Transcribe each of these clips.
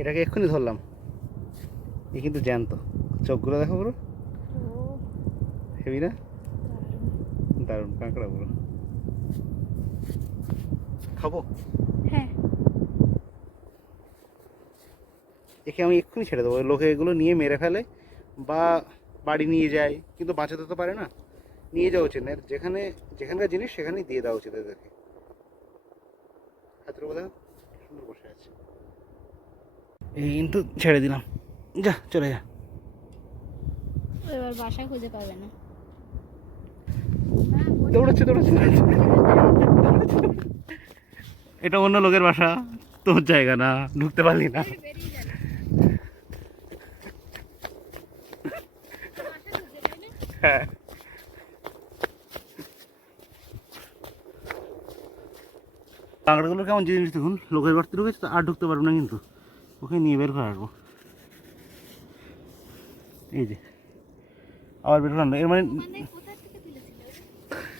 এটাকে এক্ষুনি ধরলাম, এ কিন্তু জ্যান্ত। চোখগুলো দেখো পুরো, হেবি না? দারুণ কাঁকড়া পুরো। খাবো? হ্যাঁ। একে আমি এক্ষুনি ছেড়ে দেবো। লোকে এগুলো নিয়ে মেরে ফেলে বা বাড়ি নিয়ে যায়, কিন্তু বাঁচাতে তো পারে না। নিয়ে যাওয়া উচিত না, যেখানকার জিনিস সেখানেই দিয়ে দেওয়া উচিত এদেরকে। হাতের উপর দেখো সুন্দর বসে আছে। এই কিন্তু ছেড়ে দিলাম, যা চলে যা। এবার বাসায় খুঁজে পাবে না। দৌড়াচ্ছে দৌড়াচ্ছে। এটা অন্য লোকের বাসা, তোর জায়গা না, ঢুকতে পারলি না। হ্যাঁ, কাঁকড়াগুলো কেমন জিনিস দেখুন। লোকের বাড়িতে ঢুকেছে তো আর ঢুকতে পারবো না, কিন্তু ওকে নিয়ে বের করে আসবো। এই যে আবার বের করে, এর মানে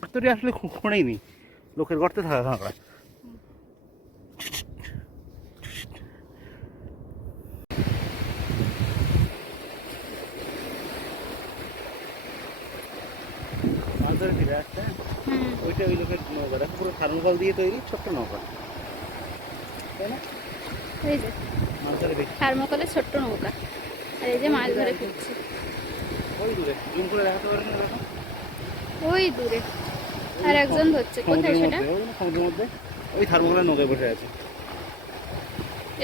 গর্তটি আসলে খোঁড়েই নি, লোকের গর্তে থাকা কাঁকড়া। মাছ ধরে ফিরে আসছে, ওইটা ওই লোকের নৌকা, দেখো পুরো থার্মোকল দিয়ে তৈরি ছোট্ট নৌকা, তাই না? এই যে মাছ ধরে দেখি থার্মোকলের ছোট্ট নৌকা, আর এই যে মাছ ধরে ফিরছে। ওই দূরে জুম করে দেখাতে পারেন না, দেখো ওই দূরে আর একজন ধরছে। কোথায় সেটা? সমুদ্রের মধ্যে ওই থার্মোকলের নৌকায় বসে আছে।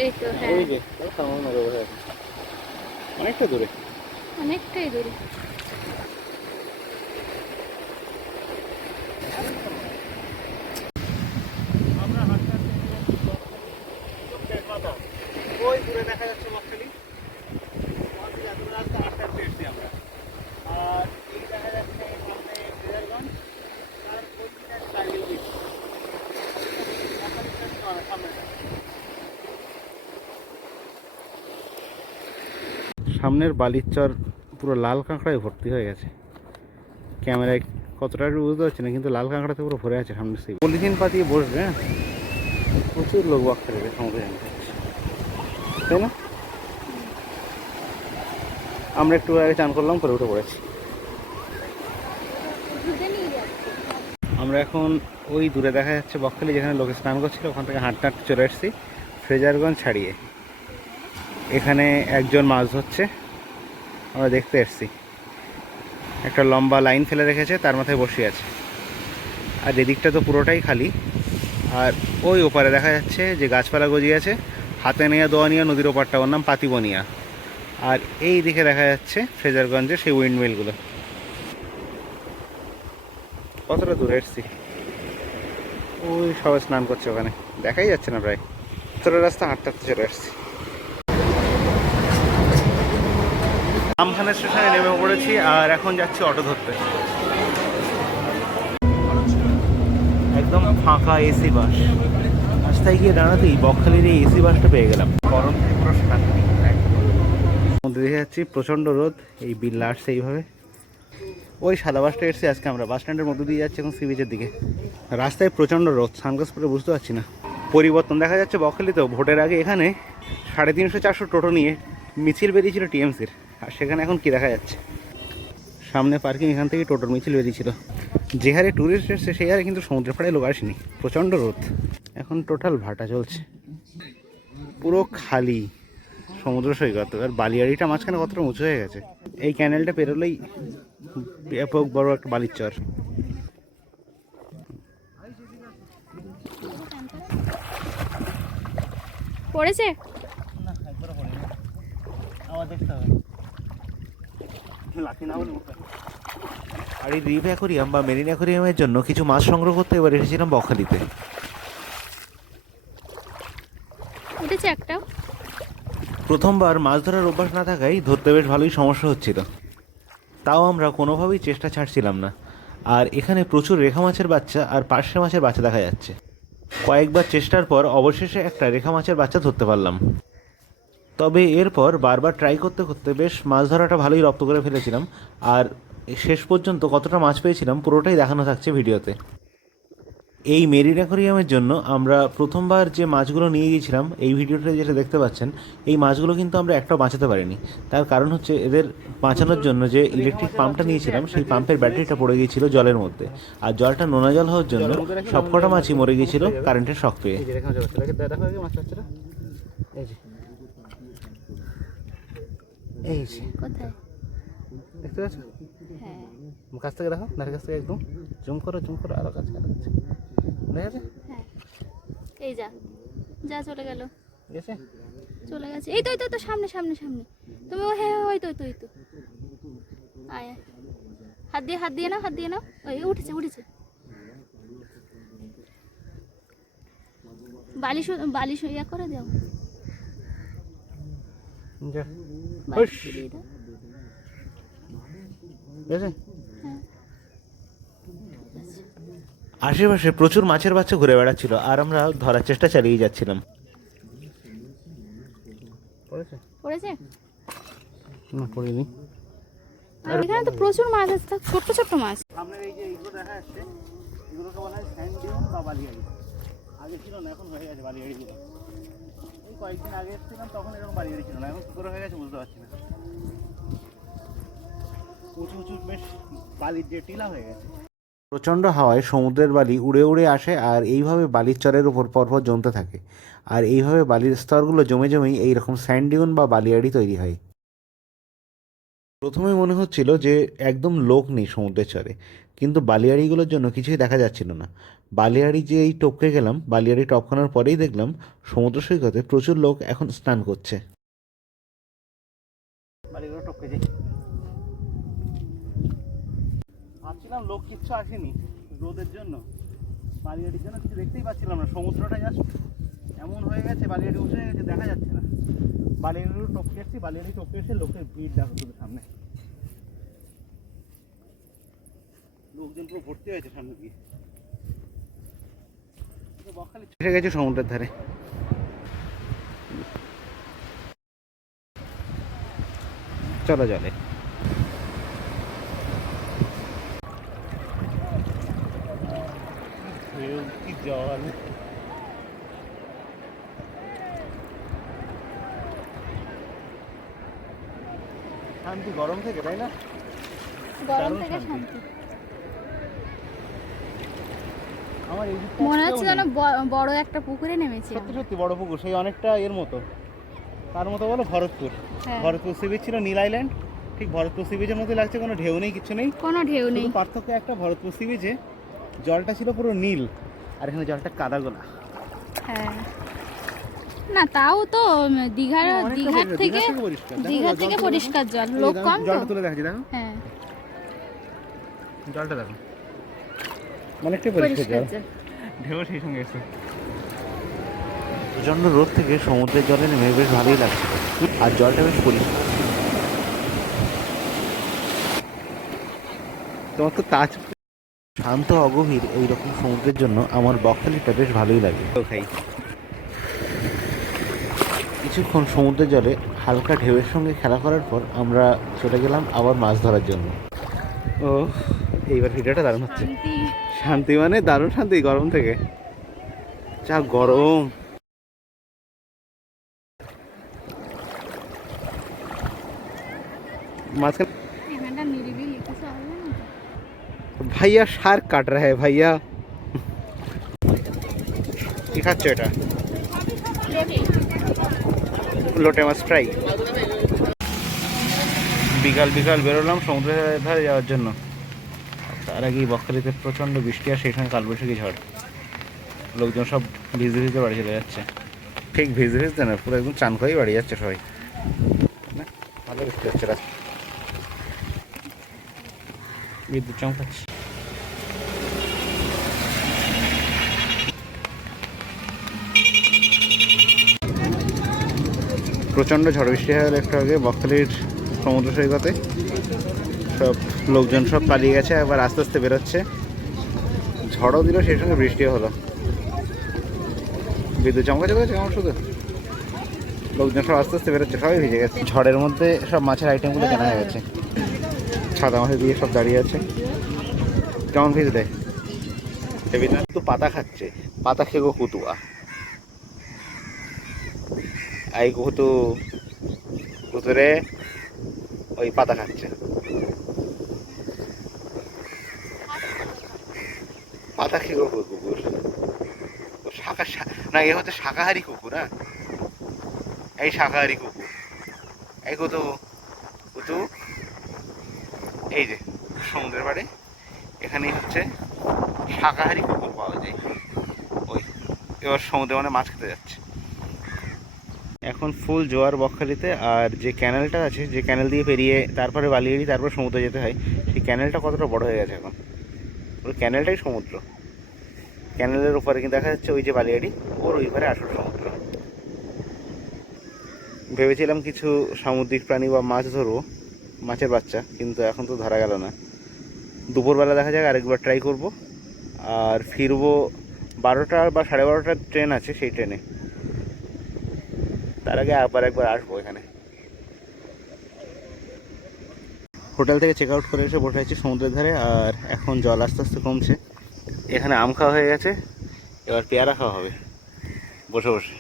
এই তো, হ্যাঁ, ওই যে থার্মোকলের নৌকায় বসে আছে, অনেকটা দূরে। অনেকটাই দূরে। আমরা হাঁটতে হাঁটতে ওই দূরে দেখা যাচ্ছে বকখালি, রাস্তা হাঁটতে হাঁটতে এসছি আমরা। আর এই দেখা যাচ্ছে সামনে ফ্রেজারগঞ্জ, তার ওই দিকে টাইগার বিচ, সামনের বালির চর পুরো লাল কাঁকড়ায় ভর্তি হয়ে গেছে। ক্যামেরায় কতটা বুঝতে পারছি না, কিন্তু লাল কাঁকড়াতে পুরো ভরে আছে সামনের সেই পলিথিন পাতিয়ে বসবে। হ্যাঁ, প্রচুর লোক ওয়াক করে সমুদ্রে জানতে, তাই না? আমরা একটু আগে চান করলাম, করে উঠে পড়েছি। আমরা এখন ওই দূরে দেখা যাচ্ছে বকখালি, যেখানে লোকে স্নান করছিল, ওখান থেকে হাঁটতে হাঁটতে চলে এসেছি ফ্রেজারগঞ্জ ছাড়িয়ে। এখানে একজন মাছ ধরছে, আমরা দেখতে এসেছি। একটা লম্বা লাইন ফেলে রেখেছে, তার মাথায় বসে আছে। আর এদিকটা তো পুরোটাই খালি। আর ওই ওপারে দেখা যাচ্ছে যে গাছপালা গজিয়ে আছে, হাতে নেওয়া দোয়ানিয়া নদীর ওপারটা, ওর নাম পাতিবনিয়া। আর এই দিকে দেখা যাচ্ছে ফ্রেজারগঞ্জের সেই উইন্ডমিলগুলো। কতটা দূরে এসছি, ওই সবাই স্নান করছে ওখানে, দেখাই যাচ্ছে না প্রায়। তোরা রাস্তা হাঁটতে হাঁটতে চলে আসছি। আমখানা স্টেশনে নেমে পড়েছি, আর এখন যাচ্ছি অটো ধরতে। একদম ফাঁকা এসি বাস, রাস্তায় গিয়ে দাঁড়াতেই বকখালির এই এসি বাসটা পেয়ে গেলাম। গরম পুরো শান্তি। মধ্যে দেখে যাচ্ছি প্রচণ্ড রোদ, এই বিল্লা আসছে এইভাবে। ওই সাদা বাসটা এসেছি আজকে আমরা, বাস স্ট্যান্ডের মধ্যে দিয়ে যাচ্ছি এখন সি বিচের দিকে। রাস্তায় প্রচণ্ড রোদ, সানগ্লাস পরে বুঝতে পারছি না। পরিবর্তন দেখা যাচ্ছে বকখালিতেও। ভোটের আগে এখানে 350-400 টোটো নিয়ে মিছিল বেরিয়েছিল টিএমসির, আর সেখানে এখন কি দেখা যাচ্ছে, সামনে পার্কিং, এখান থেকে টোটোর মিছিল বেরিয়েছিল। যে হারে ট্যুরিস্ট এসছে সেই হারে কিন্তু সমুদ্রের পাড়ে লোক আসেনি, প্রচণ্ড রোদ। এখন টোটাল ভাটা চলছে, পুরো খালি সমুদ্র সৈকত। আর বালিয়াড়িটা মাঝখানে কতটা উঁচু হয়ে গেছে, এই ক্যানেলটা পেরোলেই ব্যাপক বড় একটা বালির চর। পড়েছে? আর এই দ্বীপ অ্যাকোরিয়াম বা মেরিন অ্যাকোরিয়ামের জন্য কিছু মাছ সংগ্রহ করতে এবার এসেছিলাম বকখালিতে। উঠেছে একটা। প্রথমবার মাছ ধরার অভ্যাস না থাকায় ধরতে বেশ ভালোই সমস্যা হচ্ছিল, তাও আমরা কোনোভাবেই চেষ্টা ছাড়ছিলাম না। আর এখানে প্রচুর রেখা মাছের বাচ্চা আর পার্শে মাছের বাচ্চা দেখা যাচ্ছে। কয়েকবার চেষ্টার পর অবশেষে একটা রেখা মাছের বাচ্চা ধরতে পারলাম। তবে এরপর বারবার ট্রাই করতে করতে বেশ মাছ ধরাটা ভালোই রপ্ত করে ফেলেছিলাম। আর শেষ পর্যন্ত কতটা মাছ পেয়েছিলাম পুরোটাই দেখানো থাকছে ভিডিওতে। এই মেরিন অ্যাকোরিয়ামের জন্য আমরা প্রথমবার যে মাছগুলো নিয়ে গিয়েছিলাম, এই ভিডিওটা যেটা দেখতে পাচ্ছেন, এই মাছগুলো কিন্তু আমরা একটাও বাঁচাতে পারিনি। তার কারণ হচ্ছে এদের বাঁচানোর জন্য যে ইলেকট্রিক পাম্পটা নিয়েছিলাম, সেই পাম্পের ব্যাটারিটা পড়ে গিয়েছিল জলের মধ্যে, আর জলটা নোনা জল হওয়ার জন্য সবকটা মাছই মরে গিয়েছিল কারেন্টের শক পেয়ে। এই যে কোথায়? দেখতে পাচ্ছ? হ্যাঁ কাছ থেকে দেখো, ধারে কাছ থেকে একদম জুম করো আরো কাছে দেখা যাচ্ছে। হ্যাঁ এই যা যা চলে গেল, ঠিক আছে, চলে গেছে। এই তো এই তো এই তো, সামনে সামনে সামনে। তুমি ও হ্যাঁ ওই তো ওই তো আয় আয়। হাত দিয়ে নাও, হাত দিয়ে নাও। ওই উঠেছে উঠেছে। বালিশ ইয়া করে দাও, যা বালিশ দিয়ে দাও। ঠিক আছে। হ্যাঁ আশেপাশে প্রচুর মাছের বাচ্চা ঘুরে বেড়াচ্ছিল, আর আমরা ধরার চেষ্টা চালিয়ে যাচ্ছিলাম। পড়েছে না, পড়িনি। আর এখানে তো প্রচুর মাছ আছে, ছোট্ট ছোট্ট মাছ। সামনের এই যে এইগুলো দেখা যাচ্ছে, এগুলোকে বলা হয় স্যান্ড ডিউন বা বালিয়াড়ি। আগে ছিল না, এখন হয়ে গেছে বালিয়াড়িগুলো। এই কয়েকদিন আগে এসেছিলাম তখন এরকম বালিয়াড়ি ছিল না, এখন কী করে হয়ে গেছে বুঝতে পারছি না। উঁচু উঁচু বেশ বালির যে টিলা হয়ে গেছে। প্রচণ্ড হাওয়ায় সমুদ্রের বালি উড়ে উড়ে আসে, আর এইভাবে বালির চরের উপর পরপর জমতে থাকে, আর এইভাবে বালির স্তরগুলো জমে জমেই এইরকম স্যান্ড ডিউন বা বালিয়াড়ি তৈরি হয়। প্রথমে মনে হচ্ছিল যে একদম লোক নেই সমুদ্রের চরে, কিন্তু বালিয়াড়িগুলোর জন্য কিছুই দেখা যাচ্ছিল না। বালিয়াড়ি যে এই টপকে গেলাম, বালিয়াড়ি টপকানোর পরেই দেখলাম সমুদ্র সৈকতে প্রচুর লোক এখন স্নান করছে। বালিগুলো টপকে যাই, ভাবছিলাম লোক কিচ্ছু আসেনি রোদের জন্য, বালিয়াড়ির জন্য কিছু দেখতেই পাচ্ছিলাম না। সমুদ্রটা জাস্ট এমন হয়ে গেছে, বালিয়াড়ি উঠে গেছে, দেখা যাচ্ছে না। বালিয়াড়িও টপকে এসেছি, বালিয়াড়ি টপকে এসে লোকের ভিড় দেখো শুধু সামনে, লোকজন পুরো ভর্তি হয়েছে সামনে দিয়ে। এসে গেছে সমুদ্রের ধারে। চলো জলে। কি জল! শান্তি গরম থেকে, তাই না? গরম দারুণ থেকে শান্তি। শান্তি। আমার এই দিকটা মনে একটাও হচ্ছে নেই। যেন বড় একটা পুকুরে নেমেছি। সত্যি সত্যি বড় পুকুর, সেই অনেকটা এর মতো। তার মতো বলো ভরতপুর। হ্যাঁ। ভরতপুর সি বিচ ছিল নীল আইল্যান্ড, ঠিক ভরতপুর সি বিচের মতো লাগছে, কোনো ঢেউ নেই, কিছু নেই, কোনো ঢেউ নেই। শুধু পার্থক্য একটা, ভরতপুর সি বিচে জলটা ছিল পুরো নীল, আর এখানে জলটা কাদা গোলা। হ্যাঁ না তাও তো দীঘার থেকে পরিষ্কার জল, লোক কম তো। জলটা তুলে দেখাচ্ছি, দেখো হ্যাঁ জলটা দেখো, অনেকটাই পরিষ্কার পরিষ্কার জল, জল। ঢেউ সেই সঙ্গে এসে। প্রচণ্ড রোদ থেকে সমুদ্রের জলে নেমে বেশ ভালোই লাগছিল, আর জলটা বেশ পরিষ্কার। তোমার তো তাজ শান্ত অগভীর এইরকম সমুদ্রের জন্য আমার বকখালিটা বেশ ভালোই লাগে। খাই কিছুক্ষণ সমুদ্রের জলে হালকা ঢেউয়ের সঙ্গে খেলা করার পর আমরা চলে গেলাম আবার মাছ ধরার জন্য। ও এইবার ভিডিওটা দারুণ হচ্ছে। শান্তি। শান্তি মানে দারুণ শান্তি, গরম থেকে যা গরম। মাঝখানে এখানটা নিরিবিলি, কিছু হবে না তো। ভাইয়া শার্ক কাট রা হ্যায় ভাইয়া। কি খাচ্ছ এটা? লোটে মাছ ফ্রাই। বিকাল বিকাল বেরোলাম সমুদ্রের ধারে যাওয়ার জন্য। তার আগেই বকখালিতে প্রচণ্ড বৃষ্টি আর সেই সঙ্গে কালবৈশাখী ঝড়, লোকজন সব ভিজে ভিজে বাড়ি চলে যাচ্ছে। ঠিক ভিজে ভিজতে না, পুরো একদম চান করেই বাড়ি যাচ্ছে সবাই। না ভালো বৃষ্টি হচ্ছে, রাস্তা বিদ্যুৎ চমকাচ্ছে। প্রচণ্ড ঝড় বৃষ্টি হয়ে গেল একটু আগে বকখালির সমুদ্র সৈকতে, সব লোকজন সব পালিয়ে গেছে, আবার আস্তে আস্তে বেরোচ্ছে। ঝড়ও দিল, সেই সঙ্গে বৃষ্টিও হলো, বিদ্যুৎ চমকাচ্ছে কেমন, শুধু লোকজন সব আস্তে আস্তে বেরোচ্ছে, সবাই ভিজে গেছে। ঝড়ের মধ্যে সব মাছের আইটেমগুলো কেনা হয়ে গেছে, ছাতা মাছে দিয়ে সব দাঁড়িয়ে আছে। কেমন ভিজে দেয় তো পাতা খাচ্ছে, পাতা খেগো কুতুয়া, এই কুতু কুতুরে ওই পাতা খাচ্ছে, পাতা খেগো কুকুর। না, এ হচ্ছে শাকাহারী কুকুর। হ্যাঁ, এই শাকাহারী কুকুর। এই কুতু কুতু, এই যে সমুদ্রের পাড়ে এখানেই হচ্ছে শাকাহারী কুকুর পাওয়া যায়। ওই এবার সমুদ্রে মানে মাছ খেতে যাচ্ছে। এখন ফুল জোয়ার বকখালিতে। আর যে ক্যানেলটা আছে, যে ক্যানেল দিয়ে পেরিয়ে তারপরে বালিয়াড়ি, তারপর সমুদ্রে যেতে হয়, সেই ক্যানেলটা কতটা বড় হয়ে গেছে এখন। ওই ক্যানেলটাই সমুদ্র। ক্যানেলের উপরে কিন্তু দেখা যাচ্ছে ওই যে বালিয়াড়ি, ওর ওই পারে আসল সমুদ্র। ভেবেছিলাম কিছু সামুদ্রিক প্রাণী বা মাছ ধরবো, মাছের বাচ্চা, কিন্তু এখন তো ধরা গেল না। দুপুরবেলা দেখা যাক, আরেকবার ট্রাই করব। আর ফিরবো 12টা বা 12:30টার ট্রেন আছে, সেই ট্রেনে। তার আগে আবার একবার আসবো এখানে। হোটেল থেকে চেক আউট করে এসে বসে আছি সমুদ্রের ধারে। আর এখন জল আস্তে আস্তে কমছে। এখানে আম খাওয়া হয়ে গেছে, এবার পেয়ারা খাওয়া হবে বসে বসে।